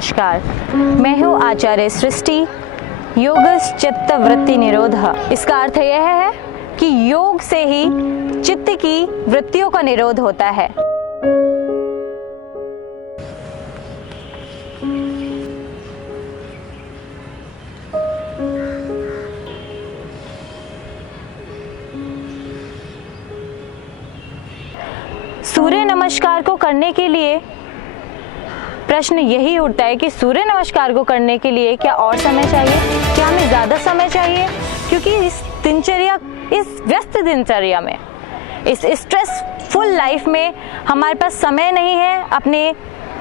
नमस्कार, मैं हूँ आचार्य सृष्टि। योगस् चित्त वृत्ति निरोध। इसका अर्थ यह है कि योग से ही चित्त की वृत्तियों का निरोध होता है। सूर्य नमस्कार को करने के लिए प्रश्न यही उठता है कि सूर्य नमस्कार को करने के लिए क्या और समय चाहिए, क्या हमें ज़्यादा समय चाहिए? क्योंकि इस व्यस्त दिनचर्या में, इस स्ट्रेसफुल लाइफ में हमारे पास समय नहीं है अपने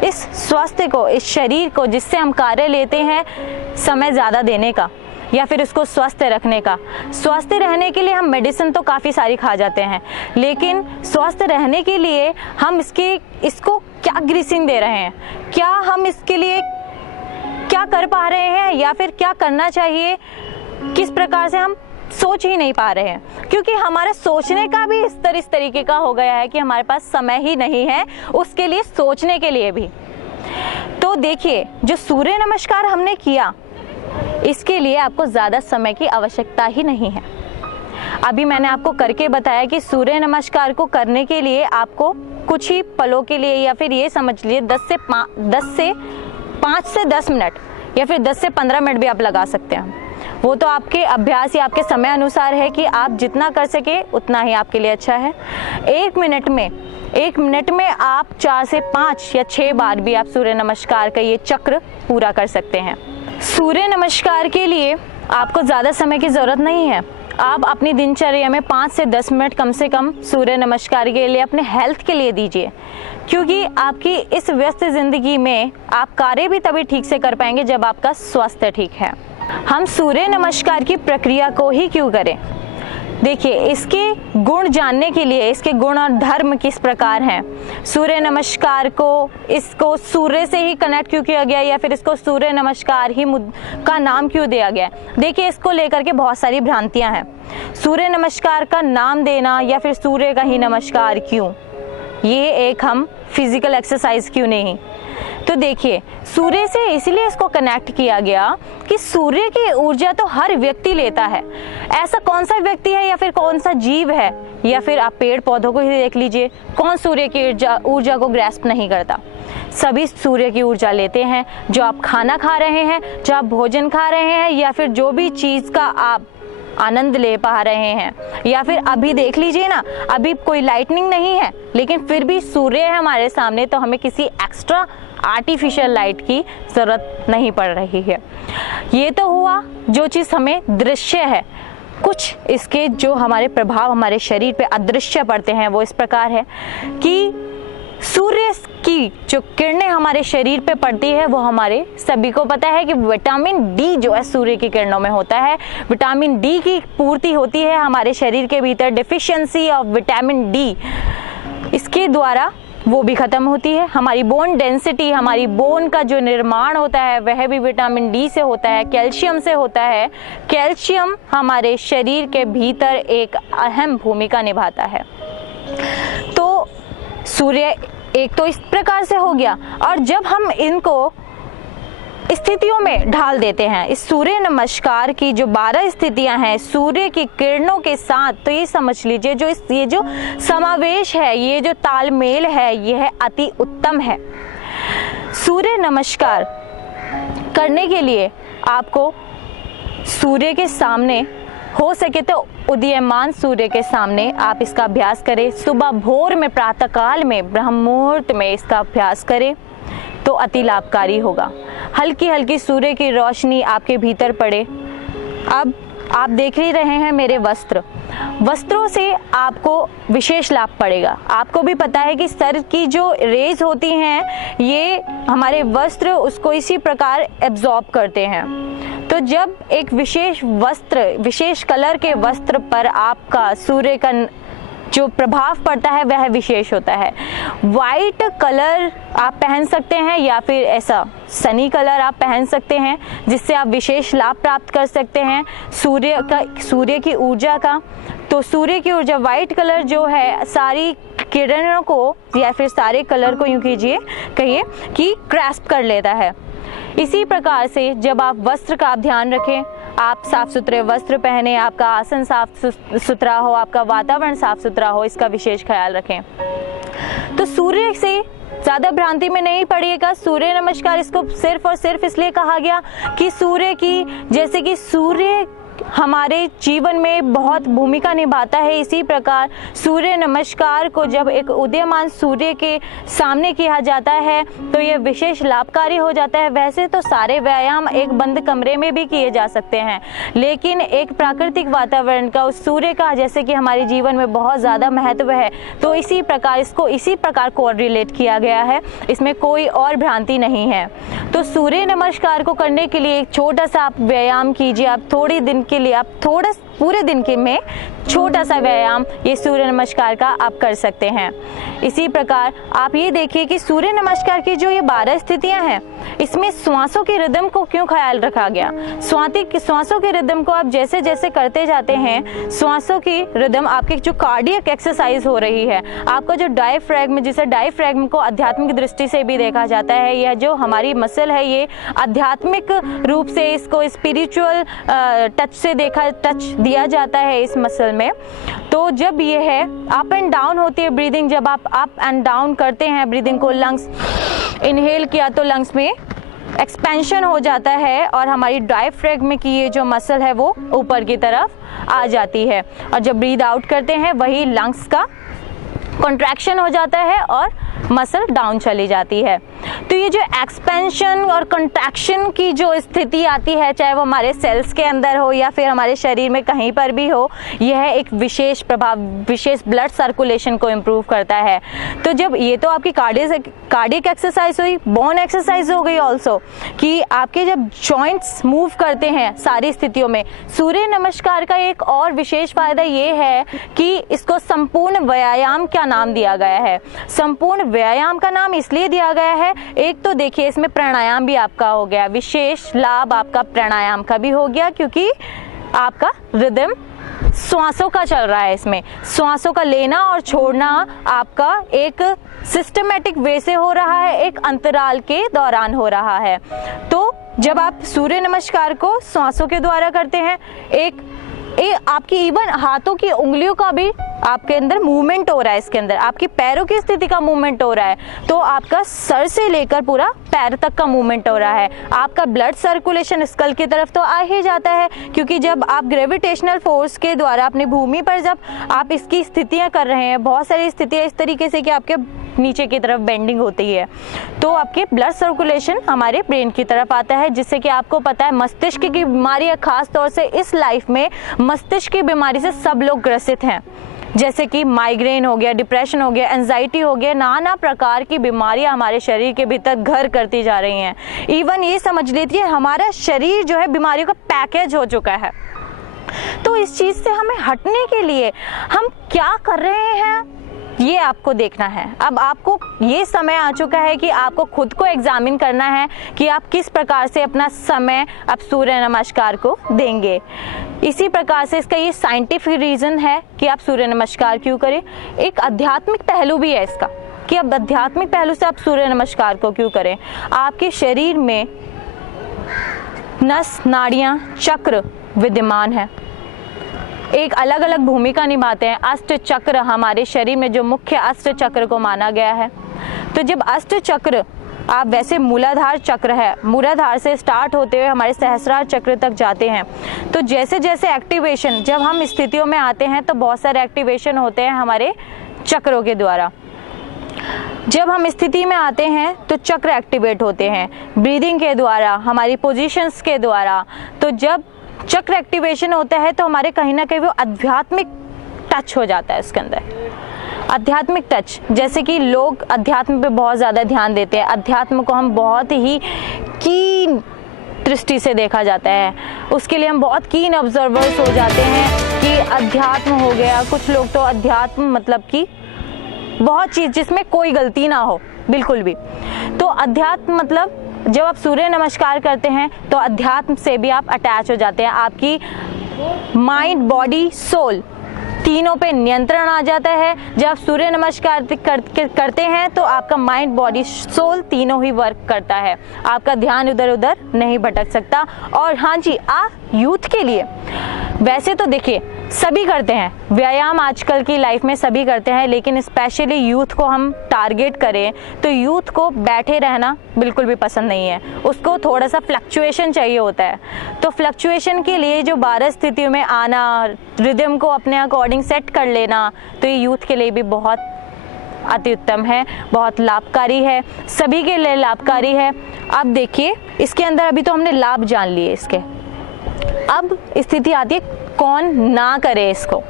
इस स्वास्थ्य को, इस शरीर को जिससे हम कार्य लेते हैं, समय ज़्यादा देने का या फिर उसको स्वस्थ रखने का। स्वस्थ रहने के लिए हम मेडिसिन तो काफ़ी सारी खा जाते हैं, लेकिन स्वस्थ रहने के लिए हम इसको क्या ग्रीसिंग दे रहे हैं, क्या हम इसके लिए क्या कर पा रहे हैं या फिर क्या करना चाहिए, किस प्रकार से हम सोच ही नहीं पा रहे हैं। क्योंकि हमारे सोचने का भी इस तरीके का हो गया है कि हमारे पास समय ही नहीं है उसके लिए सोचने के लिए भी। तो देखिए, जो सूर्य नमस्कार हमने किया, इसके लिए आपको ज़्यादा समय की आवश्यकता ही नहीं है। अभी मैंने आपको करके बताया कि सूर्य नमस्कार को करने के लिए आपको कुछ ही पलों के लिए या फिर ये समझ लिए 5 से 10 मिनट या फिर 10 से 15 मिनट भी आप लगा सकते हैं। वो तो आपके अभ्यास या आपके समय अनुसार है कि आप जितना कर सके उतना ही आपके लिए अच्छा है। एक मिनट में आप 4 से 5 या 6 बार भी आप सूर्य नमस्कार का ये चक्र पूरा कर सकते हैं। सूर्य नमस्कार के लिए आपको ज़्यादा समय की ज़रूरत नहीं है। आप अपनी दिनचर्या में 5 से 10 मिनट कम से कम सूर्य नमस्कार के लिए अपने हेल्थ के लिए दीजिए, क्योंकि आपकी इस व्यस्त ज़िंदगी में आप कार्य भी तभी ठीक से कर पाएंगे जब आपका स्वास्थ्य ठीक है। हम सूर्य नमस्कार की प्रक्रिया को ही क्यों करें? देखिए, इसके गुण जानने के लिए, इसके गुण और धर्म किस प्रकार हैं, सूर्य नमस्कार को इसको सूर्य से ही कनेक्ट क्यों किया गया या फिर इसको सूर्य नमस्कार ही का नाम क्यों दिया गया? देखिए, इसको लेकर के बहुत सारी भ्रांतियां हैं। सूर्य नमस्कार का नाम देना या फिर सूर्य का ही नमस्कार क्यों, ये एक हम फिजिकल एक्सरसाइज क्यों नहीं? तो देखिए, सूर्य से इसलिए इसको कनेक्ट किया गया कि सूर्य की ऊर्जा तो हर व्यक्ति लेता है। ऐसा कौन सा व्यक्ति है या फिर कौन सा जीव है, या फिर आप पेड़ पौधों को ही देख लीजिए, कौन सूर्य की ऊर्जा को ग्रैस्प नहीं करता? सभी सूर्य की ऊर्जा लेते हैं। जो आप खाना खा रहे हैं, जो आप भोजन खा रहे हैं, या फिर जो भी चीज़ का आप आनंद ले पा रहे हैं, या फिर अभी देख लीजिए ना, अभी कोई लाइटनिंग नहीं है लेकिन फिर भी सूर्य है हमारे सामने, तो हमें किसी एक्स्ट्रा आर्टिफिशियल लाइट की ज़रूरत नहीं पड़ रही है। ये तो हुआ जो चीज़ हमें दृश्य है। कुछ इसके जो हमारे प्रभाव हमारे शरीर पे अदृश्य पड़ते हैं वो इस प्रकार है कि सूर्य की जो किरणें हमारे शरीर पे पड़ती है, वो हमारे सभी को पता है कि विटामिन डी जो है सूर्य की किरणों में होता है। विटामिन डी की पूर्ति होती है हमारे शरीर के भीतर, डिफिशियंसी ऑफ विटामिन डी, इसके द्वारा वो भी ख़त्म होती है। हमारी बोन डेंसिटी, हमारी बोन का जो निर्माण होता है वह भी विटामिन डी से होता है, कैल्शियम से होता है। कैल्शियम हमारे शरीर के भीतर एक अहम भूमिका निभाता है। तो सूर्य एक तो इस प्रकार से हो गया, और जब हम इनको स्थितियों में ढाल देते हैं, इस सूर्य नमस्कार की जो 12 स्थितियां हैं सूर्य की किरणों के साथ, तो ये समझ लीजिए ये जो समावेश है, ये जो तालमेल है, यह अति उत्तम है। सूर्य नमस्कार करने के लिए आपको सूर्य के सामने, हो सके तो उदीयमान सूर्य के सामने आप इसका अभ्यास करें। सुबह भोर में, प्रातःकाल में, ब्रह्म मुहूर्त में इसका अभ्यास करें तो अति लाभकारी होगा। हल्की हल्की सूर्य की रोशनी आपके भीतर पड़े। अब आप देख ही रहे हैं मेरे वस्त्रों से आपको विशेष लाभ पड़ेगा। आपको भी पता है कि सर की जो रेज होती हैं, ये हमारे वस्त्र उसको इसी प्रकार एब्जॉर्ब करते हैं। तो जब एक विशेष कलर के वस्त्र पर आपका सूर्य का जो प्रभाव पड़ता है वह विशेष होता है। वाइट कलर आप पहन सकते हैं या फिर ऐसा सनी कलर आप पहन सकते हैं, जिससे आप विशेष लाभ प्राप्त कर सकते हैं सूर्य की ऊर्जा का। तो सूर्य की ऊर्जा, वाइट कलर जो है, सारी किरणों को या फिर सारे कलर को यूं कहिए कि ग्रैस्प कर लेता है। इसी प्रकार से जब आप वस्त्र का आप ध्यान रखें, आप साफ सुथरे वस्त्र पहने, आपका आसन साफ सुथरा हो, आपका वातावरण साफ सुथरा हो, इसका विशेष ख्याल रखें। तो सूर्य से ज़्यादा भ्रांति में नहीं पड़िएगा। सूर्य नमस्कार इसको सिर्फ और सिर्फ इसलिए कहा गया कि सूर्य की, जैसे कि सूर्य हमारे जीवन में बहुत भूमिका निभाता है, इसी प्रकार सूर्य नमस्कार को जब एक उदयमान सूर्य के सामने किया जाता है तो ये विशेष लाभकारी हो जाता है। वैसे तो सारे व्यायाम एक बंद कमरे में भी किए जा सकते हैं, लेकिन एक प्राकृतिक वातावरण का, उस सूर्य का जैसे कि हमारे जीवन में बहुत ज़्यादा महत्व है, तो इसी प्रकार इसको इसी प्रकार कोरिलेट किया गया है, इसमें कोई और भ्रांति नहीं है। तो सूर्य नमस्कार को करने के लिए एक छोटा सा आप व्यायाम कीजिए। आप थोड़ी दिन के लिए, आप थोड़ा पूरे दिन के में छोटा सा व्यायाम ये सूर्य नमस्कार का आप कर सकते हैं। इसी प्रकार आप ये देखिए कि सूर्य नमस्कार की जो ये 12 स्थितियां हैं, इसमें श्वासों की रिदम को क्यों ख्याल रखा गया। श्वासों की रिदम को आप जैसे जैसे करते जाते हैं, श्वासों की रिदम आपकी जो कार्डियक एक्सरसाइज हो रही है, आपका जो डायफ्रैगम, जिसे डायफ्रैगम को आध्यात्मिक दृष्टि से भी देखा जाता है, यह जो हमारी मसल है ये आध्यात्मिक रूप से, इसको स्पिरिचुअल टच से टच दिया जाता है इस मसल में। तो जब ये है अप एंड डाउन होती है ब्रीदिंग, जब आप अप एंड डाउन करते हैं ब्रीदिंग को, लंग्स इनहेल किया तो लंग्स में एक्सपेंशन हो जाता है और हमारी डायफ्रैगम की ये जो मसल है वो ऊपर की तरफ आ जाती है, और जब ब्रीद आउट करते हैं वही लंग्स का कॉन्ट्रैक्शन हो जाता है और मसल डाउन चली जाती है। तो ये जो एक्सपेंशन और कंट्रैक्शन की जो स्थिति आती है, चाहे वो हमारे सेल्स के अंदर हो या फिर हमारे शरीर में कहीं पर भी हो, यह एक विशेष प्रभाव, विशेष ब्लड सर्कुलेशन को इम्प्रूव करता है। तो जब ये तो आपकी कार्डियक एक्सरसाइज हुई, बोन एक्सरसाइज हो गई ऑल्सो, कि आपके जब जॉइंट्स मूव करते हैं सारी स्थितियों में। सूर्य नमस्कार का एक और विशेष फायदा ये है कि इसको संपूर्ण व्यायाम क्या नाम दिया गया है। संपूर्ण व्यायाम का नाम इसलिए दिया गया है, एक तो देखिए इसमें प्राणायाम भी आपका हो गया, विशेष लाभ आपका प्राणायाम का भी हो गया, क्योंकि आपका रिदम श्वासों का चल रहा है। इसमें श्वासों का लेना और छोड़ना आपका एक सिस्टमेटिक वे से हो रहा है, एक अंतराल के दौरान हो रहा है। तो जब आप सूर्य नमस्कार को श्वासों के द्वारा करते हैं, एक आपकी इवन हाथों की उंगलियों का भी आपके अंदर मूवमेंट हो रहा है, इसके अंदर आपकी पैरों की स्थिति का मूवमेंट हो रहा है, तो आपका सर से लेकर पूरा पैर तक का मूवमेंट हो रहा है। आपका ब्लड सर्कुलेशन स्कल की तरफ तो आ ही जाता है, क्योंकि जब आप ग्रेविटेशनल फोर्स के द्वारा अपनी भूमि पर जब आप इसकी स्थितियां कर रहे हैं, बहुत सारी स्थितियां इस तरीके से कि आपके नीचे की तरफ बेंडिंग होती है, तो आपके ब्लड सर्कुलेशन हमारे ब्रेन की तरफ आता है, जिससे कि आपको पता है मस्तिष्क की बीमारी, खास तौर से इस लाइफ में मस्तिष्क की बीमारी से सब लोग ग्रसित हैं, जैसे कि माइग्रेन हो गया, डिप्रेशन हो गया, एंजाइटी हो गया, नाना प्रकार की बीमारियां हमारे शरीर के भीतर घर करती जा रही हैं। इवन ये समझ लीजिए हमारा शरीर जो है बीमारियों का पैकेज हो चुका है। तो इस चीज से हमें हटने के लिए हम क्या कर रहे हैं, ये आपको देखना है। अब आपको ये समय आ चुका है कि आपको खुद को एग्जामिन करना है कि आप किस प्रकार से अपना समय अब सूर्य नमस्कार को देंगे। इसी प्रकार से इसका ये साइंटिफिक रीजन है कि आप सूर्य नमस्कार क्यों करें। एक आध्यात्मिक पहलू भी है इसका कि अब आध्यात्मिक पहलू से आप सूर्य नमस्कार को क्यों करें। आपके शरीर में नस, नाड़ियां, चक्र विद्यमान है, एक अलग अलग भूमिका निभाते हैं। अष्ट चक्र हमारे शरीर में जो मुख्य अष्ट चक्र को माना गया है। तो जब अष्ट चक्र, आप वैसे मूलाधार चक्र है, मूलाधार से स्टार्ट होते हुए हमारे सहस्रार चक्र तक जाते हैं। तो जैसे जैसे एक्टिवेशन, जब हम स्थितियों में आते हैं तो बहुत सारे एक्टिवेशन होते हैं हमारे चक्रों के द्वारा। जब हम स्थिति में आते हैं तो चक्र एक्टिवेट होते हैं ब्रीदिंग के द्वारा, हमारी पोजीशंस के द्वारा। तो जब चक्र एक्टिवेशन होता है तो हमारे कहीं ना कहीं वो आध्यात्मिक टच हो जाता है इसके अंदर। आध्यात्मिक टच, जैसे कि लोग अध्यात्म पे बहुत ज़्यादा ध्यान देते हैं, अध्यात्म को हम बहुत ही कीन दृष्टि से देखा जाता है, उसके लिए हम बहुत कीन ऑब्जर्वर्स हो जाते हैं कि अध्यात्म हो गया। कुछ लोग तो अध्यात्म मतलब कि बहुत चीज़ जिसमें कोई गलती ना हो बिल्कुल भी। तो अध्यात्म मतलब जब आप सूर्य नमस्कार करते हैं तो अध्यात्म से भी आप अटैच हो जाते हैं। आपकी माइंड, बॉडी, सोल तीनों पे नियंत्रण आ जाता है। जब आप सूर्य नमस्कार करते हैं तो आपका माइंड, बॉडी, सोल तीनों ही वर्क करता है, आपका ध्यान इधर उधर नहीं भटक सकता। और हाँ जी, आप यूथ के लिए वैसे तो देखिए सभी करते हैं व्यायाम, आजकल की लाइफ में सभी करते हैं, लेकिन स्पेशली यूथ को हम टारगेट करें तो यूथ को बैठे रहना बिल्कुल भी पसंद नहीं है, उसको थोड़ा सा फ्लक्चुएशन चाहिए होता है। तो फ्लक्चुएशन के लिए जो 12 स्थितियों में आना, रिदम को अपने अकॉर्डिंग सेट कर लेना, तो ये यूथ के लिए भी बहुत अति उत्तम है, बहुत लाभकारी है, सभी के लिए लाभकारी है। अब देखिए इसके अंदर अभी तो हमने लाभ जान लिए इसके, अब स्थिति आती है कौन ना करे इसको।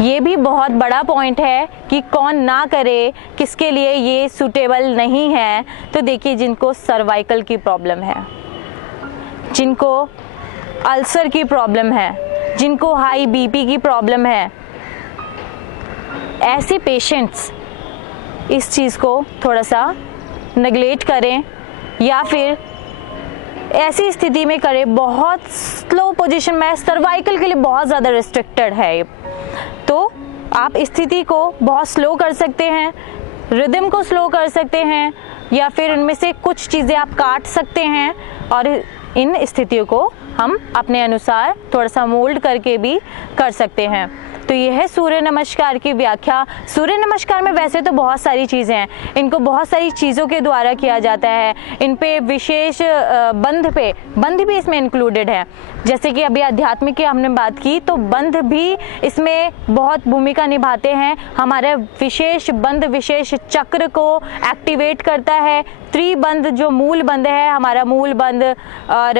ये भी बहुत बड़ा पॉइंट है कि कौन ना करे, किसके लिए ये सूटेबल नहीं है। तो देखिए जिनको सर्वाइकल की प्रॉब्लम है, जिनको अल्सर की प्रॉब्लम है, जिनको हाई बीपी की प्रॉब्लम है, ऐसे पेशेंट्स इस चीज़ को थोड़ा सा नेगलेक्ट करें या फिर ऐसी स्थिति में करें। बहुत स्लो पोजीशन में, सर्वाइकल के लिए बहुत ज़्यादा रिस्ट्रिक्टेड है ये, तो आप स्थिति को बहुत स्लो कर सकते हैं, रिदम को स्लो कर सकते हैं, या फिर इनमें से कुछ चीज़ें आप काट सकते हैं और इन स्थितियों को हम अपने अनुसार थोड़ा सा मोल्ड करके भी कर सकते हैं। तो यह है सूर्य नमस्कार की व्याख्या। सूर्य नमस्कार में वैसे तो बहुत सारी चीज़ें हैं, इनको बहुत सारी चीज़ों के द्वारा किया जाता है, इन पे विशेष बंध भी इसमें इंक्लूडेड है। जैसे कि अभी आध्यात्मिक की हमने बात की, तो बंध भी इसमें बहुत भूमिका निभाते हैं। हमारे विशेष बंध विशेष चक्र को एक्टिवेट करता है। त्रिबंध जो मूल बंध है, हमारा मूल बंध और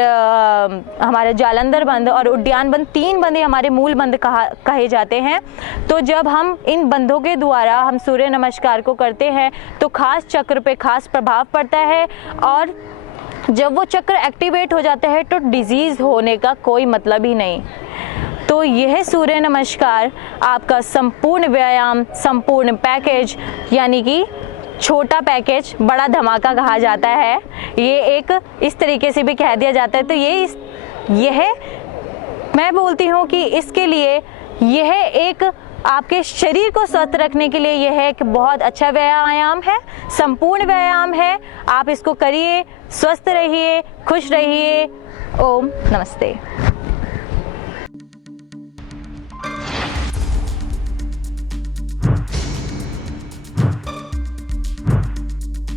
हमारा जालंधर बंध और उद्यान बंध, 3 बंध हमारे मूल बंध कहे जाते हैं। तो जब हम इन बंधों के द्वारा हम सूर्य नमस्कार को करते हैं तो खास चक्र पे खास प्रभाव पड़ता है, और जब वो चक्र एक्टिवेट हो जाता है तो डिजीज होने का कोई मतलब ही नहीं। तो यह सूर्य नमस्कार आपका संपूर्ण व्यायाम, संपूर्ण पैकेज, यानी कि छोटा पैकेज बड़ा धमाका कहा जाता है, ये एक इस तरीके से भी कह दिया जाता है। तो यह मैं बोलती हूँ कि इसके लिए यह एक आपके शरीर को स्वस्थ रखने के लिए यह एक बहुत अच्छा व्यायाम है, संपूर्ण व्यायाम है। आप इसको करिए, स्वस्थ रहिए, खुश रहिए। ओम नमस्ते।